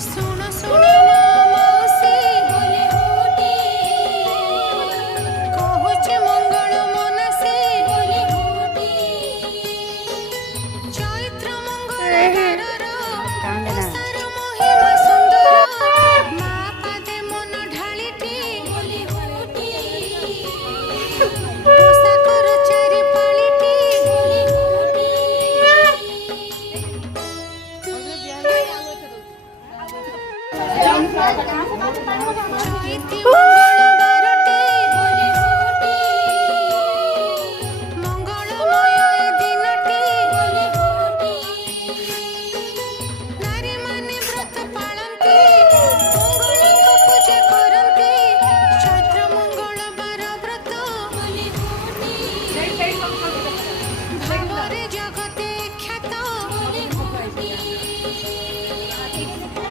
सुन सुन माउसी बोले होटी कहूच मंगल मनसे बोले होटी चैत्र मंगल सर महिमा सुंदर मा पादे मन ढालिटी बोले होटी पोशाकर चारि पालिटी बोले होटी